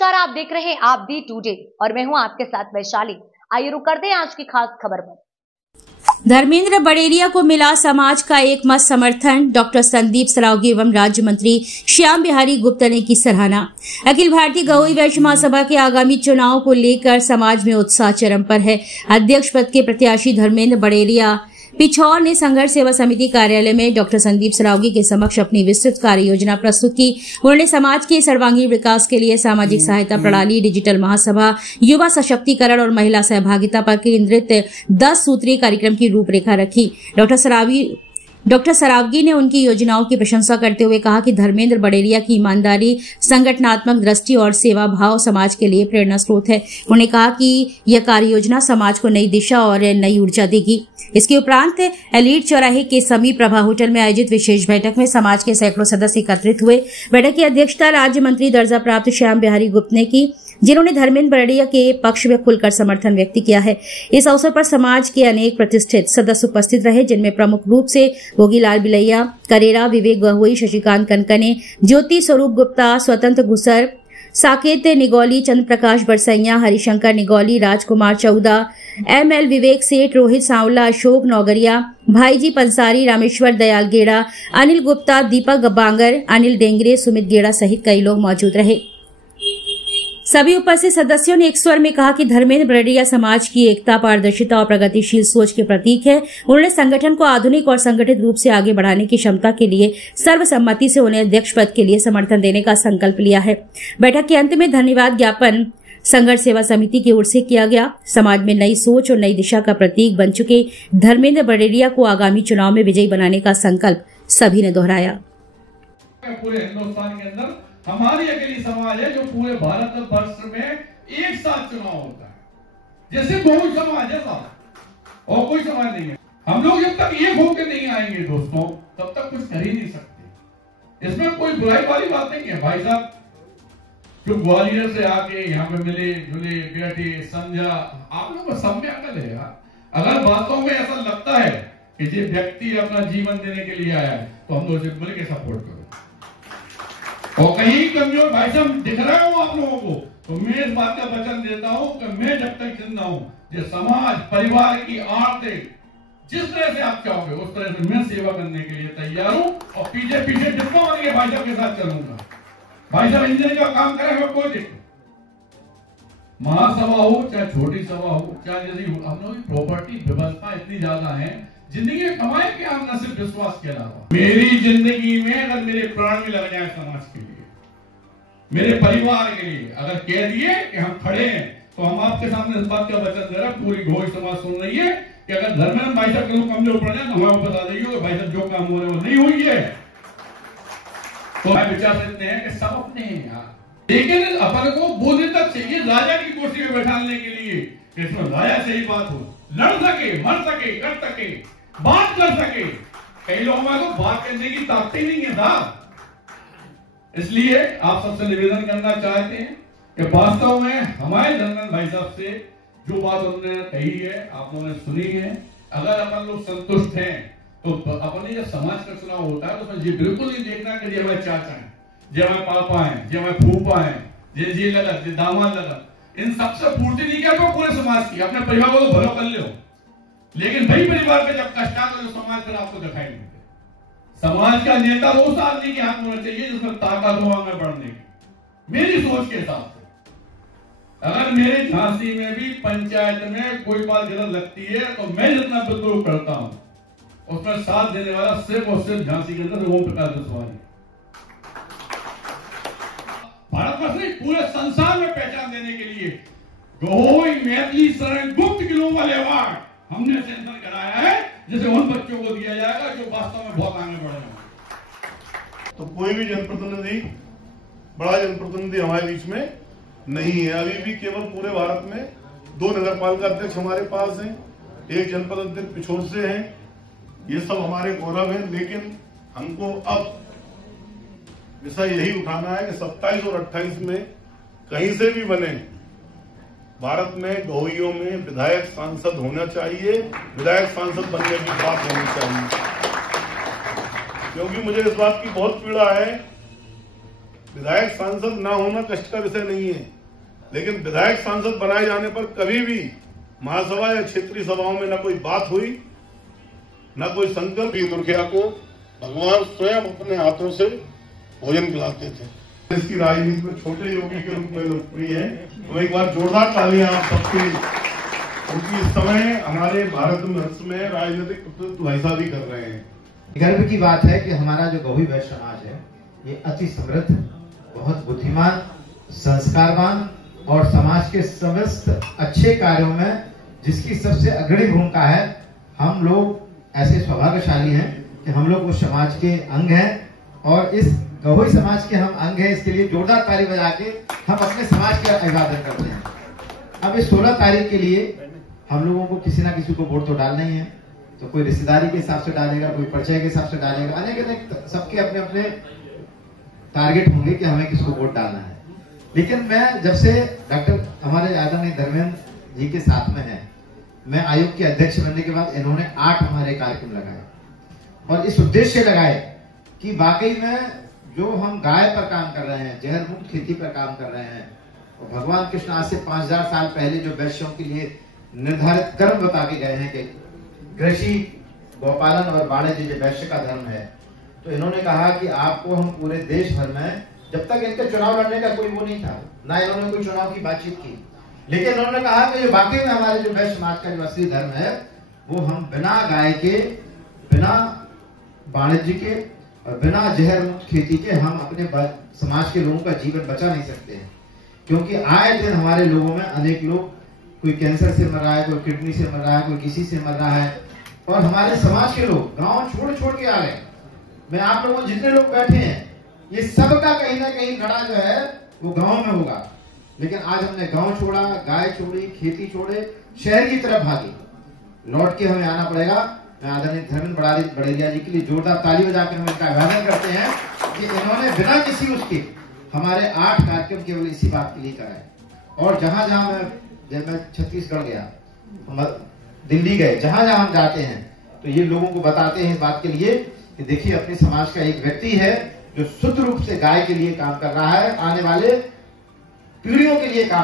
नमस्कार, आप देख रहे हैं आप दी टुडे और मैं हूं आपके साथ वैशाली। आइए रुक करते हैं आज की खास खबर पर। धर्मेंद्र बड़ेरिया को मिला समाज का एक मत समर्थन। डॉक्टर संदीप सरावगी एवं राज्य मंत्री श्याम बिहारी गुप्ता ने की सराहना। अखिल भारतीय गवई वैश्य महासभा के आगामी चुनाव को लेकर समाज में उत्साह चरम पर है। अध्यक्ष पद के प्रत्याशी धर्मेंद्र बड़ेरिया पिछौर ने संघर्ष सेवा समिति कार्यालय में डॉक्टर संदीप सरावगी के समक्ष अपनी विस्तृत कार्य योजना प्रस्तुत की। उन्होंने समाज के सर्वांगीण विकास के लिए सामाजिक सहायता प्रणाली, डिजिटल महासभा, युवा सशक्तिकरण और महिला सहभागिता पर केंद्रित 10 सूत्रीय कार्यक्रम की रूपरेखा रखी। डॉक्टर सरावगी ने उनकी योजनाओं की प्रशंसा करते हुए कहा कि धर्मेंद्र बड़ेरिया की ईमानदारी, संगठनात्मक दृष्टि और सेवा भाव समाज के लिए प्रेरणा स्रोत है। उन्होंने कहा कि यह कार्य योजना समाज को नई दिशा और नई ऊर्जा देगी। इसके उपरांत एलीट चौराहे के समीप प्रभा होटल में आयोजित विशेष बैठक में समाज के सैकड़ों सदस्य एकत्रित हुए। बैठक की अध्यक्षता राज्य मंत्री दर्जा प्राप्त श्याम बिहारी गुप्ता ने की, जिन्होंने धर्मेंद्र बड़ेरिया के पक्ष में खुलकर समर्थन व्यक्त किया है। इस अवसर पर समाज के अनेक प्रतिष्ठित सदस्य उपस्थित रहे, जिनमें प्रमुख रूप से भोगीलाल बिलैया, करेरा, विवेक गहुई, शशिकांत कनकने, ज्योति स्वरूप गुप्ता, स्वतंत्र घुसर, साकेत निगौली, चंद्र प्रकाश बरसैया, हरिशंकर निगौली, राजकुमार चौदा, ML विवेक सेठ, रोहित सांवला, अशोक नौगरिया, भाईजी पंसारी, रामेश्वर दयाल गेड़ा, अनिल गुप्ता, दीपक बांगर, अनिल डेंगरे, सुमित गेड़ा सहित कई लोग मौजूद रहे। सभी उपस्थित सदस्यों ने एक स्वर में कहा कि धर्मेंद्र बड़ेरिया समाज की एकता, पारदर्शिता और प्रगतिशील सोच के प्रतीक है। उन्होंने संगठन को आधुनिक और संगठित रूप से आगे बढ़ाने की क्षमता के लिए सर्वसम्मति से उन्हें अध्यक्ष पद के लिए समर्थन देने का संकल्प लिया है। बैठक के अंत में धन्यवाद ज्ञापन संघर्ष सेवा समिति की ओर से किया गया। समाज में नई सोच और नई दिशा का प्रतीक बन चुके धर्मेंद्र बड़ेरिया को आगामी चुनाव में विजयी बनाने का संकल्प सभी ने दोहराया। पूरे हिंदुस्तान के अंदर हमारी अकेली समाज है जो पूरे भारत वर्ष में एक साथ चुनाव होता है, जैसे बहु समाज है साहब, और कोई समाज नहीं है। हम लोग जब तक एक होकर नहीं आएंगे दोस्तों, तब तक कुछ कर ही नहीं सकते। इसमें कोई बुराई वाली बात नहीं है। भाई साहब जो ग्वालियर से आके यहाँ पे मिले जुले बैठे समझा, आप लोग को सब में अकल है यार। अगर बातों में ऐसा लगता है कि ये व्यक्ति अपना जीवन देने के लिए आया है, तो हम लोग मिल के सपोर्ट करो। और कहीं कमजोर भाई साहब दिख रहे हो आप लोगों को, तो मैं इस बात का वचन देता हूं कि मैं जब तक जिंदा हूं, जो समाज परिवार की आड़ से जिस तरह से आप चाहोगे उस तरह से मैं सेवा करने के लिए तैयार हूं, और पीछे पीछे जितना बनेंगे भाई साहब के साथ चलूंगा। भाई साहब इंजन का काम करेंगे, कोई दिक्कत, महासभा हो चाहे छोटी सभा हो, चाहे जैसी हम लोग की प्रॉपर्टी व्यवस्था इतनी ज्यादा है, जिंदगी कमाए कि हम न सिर्फ विश्वास के अलावा मेरी जिंदगी में अगर मेरे प्राण भी लग जाए समाज के लिए, मेरे परिवार के लिए, अगर कह दिए कि हम खड़े हैं, तो हम आपके सामने इस बात का वचन दे रहे हैं, पूरी घोष समाज सुन रही है कि अगर धर्मेंद्र भाई साहब के कमजोर पड़ जाए तो हमें बता दीजिए भाई साहब जो काम हो रहे वो नहीं हुई है। तो हम विचार सकते हैं कि सब अपने हैं यार, लेकिन अपन को वो दिन तक चाहिए राजा की कुर्सी में बैठाने के लिए, इसमें राजा से ही बात हो, लड़ सके, मर सके, कर सके, बात कर सके। कई लोगों में तो बात करने की ताकत ही नहीं है साहब। इसलिए आप सबसे निवेदन करना चाहते हैं कि वास्तव में हमारे धर्मेंद्र भाई साहब से जो बात उन्होंने कही है, आप लोगों ने सुनी है, अगर अपन लोग संतुष्ट हैं तो अपने जब समाज का चुनाव होता है तो ये बिल्कुल नहीं देखना कि ये हमारे चाचा हैं, ये हमारे पापा हैं, ये हमारे फूफा हैं, ये लगा, ये दामाद लगा, इन सबसे पूर्ति नहीं किया तो पूरे समाज की, अपने परिवार को तो भलो कर लो, लेकिन भाई परिवार पे जब कष्ट आता तो समाज पर आपको दिखाई नहीं देता। समाज का नेता उस आदमी के हाथ में होना चाहिए जिसमें ताकत हो आगे बढ़ने की। मेरी सोच के हिसाब से अगर मेरे झांसी में भी पंचायत में कोई बात गलत लगती है तो मैं जितना विद्रोह करता हूं उसमें साथ देने वाला सिर्फ और सिर्फ झांसी के अंदर ओम प्रकाश बिस्वाल है। भारतवर्ष नहीं पूरे संसार में पहचान देने के लिए गहोई मैथिली शरण गुप्त के लोगों वाले अवार्ड हमने सेंशन कराया है, जिसे उन बच्चों को दिया जाएगा जो वास्तव में बहुत आगे बढ़े हैं। तो कोई भी जनप्रतिनिधि, बड़ा जनप्रतिनिधि हमारे बीच में नहीं है। अभी भी केवल पूरे भारत में 2 नगरपालिका अध्यक्ष हमारे पास हैं, 1 जनपद अध्यक्ष पिछोर से हैं। ये सब हमारे गौरव हैं, लेकिन हमको अब विषय यही उठाना है कि 27 और 28 में कहीं से भी बने भारत में गौइयों में विधायक सांसद होना चाहिए, विधायक सांसद बनने की बात होनी चाहिए। क्योंकि मुझे इस बात की बहुत पीड़ा है विधायक सांसद ना होना कष्ट का विषय नहीं है, लेकिन विधायक सांसद बनाए जाने पर कभी भी महासभा या क्षेत्रीय सभाओं में न कोई बात हुई, न कोई संकल्प। दुर्खिया को भगवान स्वयं अपने हाथों से भोजन खिलाते थे। इसकी राजनीति में छोटे योगी के रूप में लोकप्रिय है। तो एक बार जोरदार तालियां आप सबकी, क्योंकि इस समय हमारे भारत वर्ष में राजनीतिक प्रतिनिधित्व ऐसा भी कर रहे हैं। गर्व की बात है कि हमारा जो गौवी वैश्य समाज है ये अति समृद्ध, बहुत बुद्धिमान, संस्कारवान और समाज के समस्त अच्छे कार्यों में जिसकी सबसे अग्रणी भूमिका है। हम लोग ऐसे सौभाग्यशाली हैं कि हम लोग उस समाज के अंग हैं और इस गवई समाज के हम अंग हैं। इसके लिए जोरदार ताली बजा के हम अपने समाज की अभिवादन करते हैं। अब इस 16 तारीख के लिए हम लोगों को किसी ना किसी को वोट तो डालना ही है। तो कोई रिश्तेदारी के हिसाब से डालेगा, कोई परिचय के हिसाब से डालेगा, अनेक सबके अपने अपने टारगेट होंगे कि हमें किसको वोट डालना है। लेकिन मैं जब से डॉक्टर हमारे आदरणीय धर्मेंद्र जी के साथ में है, मैं आयोग के अध्यक्ष बनने के बाद इन्होंने 8 हमारे कार्यक्रम लगाए और इस उद्देश्य लगाए कि वाकई में जो हम गाय पर काम कर रहे हैं, जहर मुक्त खेती पर काम कर रहे हैं, और भगवान कृष्ण आज से 5000 साल पहले जो वैश्यों के लिए निर्धारित कर्म बता के गए हैं कि कृषि, गौपालन और वाणिज्य जो वैश्य का धर्म है, तो इन्होंने कहा कि आपको हम पूरे देश भर में, जब तक इनके चुनाव लड़ने का कोई वो नहीं था, ना इन्होंने कोई चुनाव की बातचीत की, लेकिन उन्होंने कहा कि जो वाकई में हमारे जो वैश्य समाज का जो असली धर्म है वो हम बिना गाय के, बिना वाणिज्य के और बिना जहर मुक्त खेती के हम अपने समाज के लोगों का जीवन बचा नहीं सकते हैं। क्योंकि आए दिन हमारे लोगों में अनेक लोग, कोई कैंसर से मर रहा है, कोई किडनी से मर रहा है, कोई किसी से मर रहा है, और हमारे समाज के लोग गांव छोड़ छोड़ के आ रहे हैं। मैं आप लोगों जितने लोग बैठे हैं ये सबका कहीं ना कहीं गड़ा जो है वो गांव में होगा, लेकिन आज हमने गांव छोड़ा, गाय छोड़ी, खेती छोड़े, शहर की तरफ भागी। लौट के हमें आना पड़ेगा। मैं आदरणीय धर्मेंद्र बड़ेरिया जी के लिए जोरदार ताली बजाकर हम इनका अभिवादन करते हैं कि इन्होंने बिना किसी उसके हमारे 8 कार्यक्रम केवल इसी बात के लिए कराए। और जहां जहां मैं छत्तीसगढ़ गया, दिल्ली गए, जहां जहां हम जाते हैं तो ये लोगों को बताते हैं इस बात के लिए कि देखिए अपने समाज का एक व्यक्ति है जो शुद्ध रूप से गाय के लिए काम कर रहा है, आने वाले पीढ़ियों के लिए काम